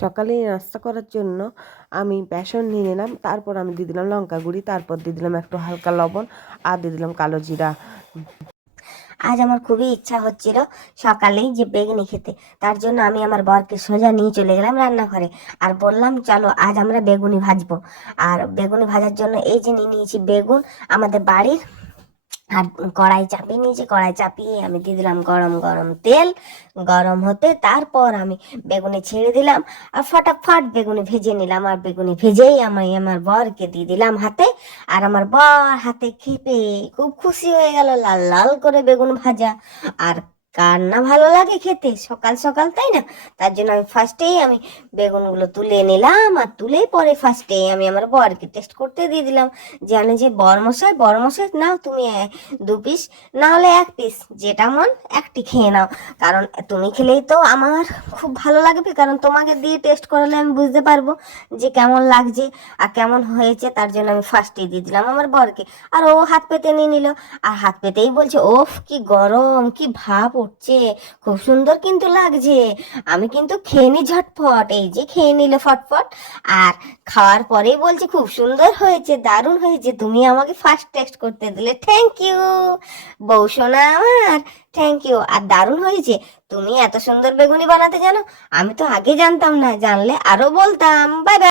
সকালে নাস্তা করার জন্য আমি বেসন নিয়ে নিলাম, তারপর আমি দিয়ে দিলাম লঙ্কা গুঁড়ি, তারপর দিয়ে দিলাম একটু হালকা লবণ আর দিয়ে দিলাম কালো জিরা। আজ আমার খুবই ইচ্ছা হচ্ছিল সকালেই যে বেগুনি খেতে, তার জন্য আমি আমার বরকে সোজা নিয়ে চলে গেলাম রান্নাঘরে আর বললাম, চলো, আজ আমরা বেগুনি ভাজবো। আর বেগুনি ভাজার জন্য এই যে নিয়ে নিয়েছি বেগুন, আমাদের বাড়ির আর কড়াই চাপিয়ে নিয়েছি কড়াই চাপিয়ে আমি দিয়ে দিলাম গরম গরম তেল। গরম হতে তারপর আমি বেগুনে ছেড়ে দিলাম আর ফটাফট বেগুনে ভেজে নিলাম আর বেগুনে ভেজেই আমি আমার বরকে দিয়ে দিলাম হাতে। আর আমার বর হাতে খেপে খুব খুশি হয়ে গেল, লাল লাল করে বেগুন ভাজা। আর কার না ভালো লাগে খেতে? সকাল সকাল, তাই না? তার জন্য আমি ফার্স্টেই আমি বেগুনগুলো তুলে নিলাম আর তুলেই পরে ফার্স্টেই আমি আমার বরকে টেস্ট করতে দিয়ে দিলাম। জানে যে বরমশাই বরমশাই, নাও তুমি দু পিস না হলে এক পিস যেটা মন একটি খেয়ে নাও। কারণ তুমি খেলেই তো আমার খুব ভালো লাগবে, কারণ তোমাকে দিয়ে টেস্ট করালে আমি বুঝতে পারব যে কেমন লাগছে আর কেমন হয়েছে, তার জন্য আমি ফার্স্টেই দিয়ে দিলাম আমার বরকে। আর ও হাত পেতে নিয়ে নিল। আর হাত পেতেই বলছে, ওফ, কি গরম, কি ভাব উঠছে। খুব সুন্দর কিন্তু লাগছে। আমি কিন্তু খেয়ে নি ঝটফট এই যে খেয়ে নিলে ফটফট। আর খাওয়ার পরেই বলছে, খুব সুন্দর হয়েছে, দারুণ হয়েছে। তুমি আমাকে ফার্স্ট টেস্ট করতে দিলে। থ্যাংক ইউ বউ সোনা আমার থ্যাংক ইউ আর দারুণ হয়েছে। তুমি এত সুন্দর বেগুনি বানাতে জানো? আমি তো আগে জানতাম না। জানলে আরও বলতাম। Bye bye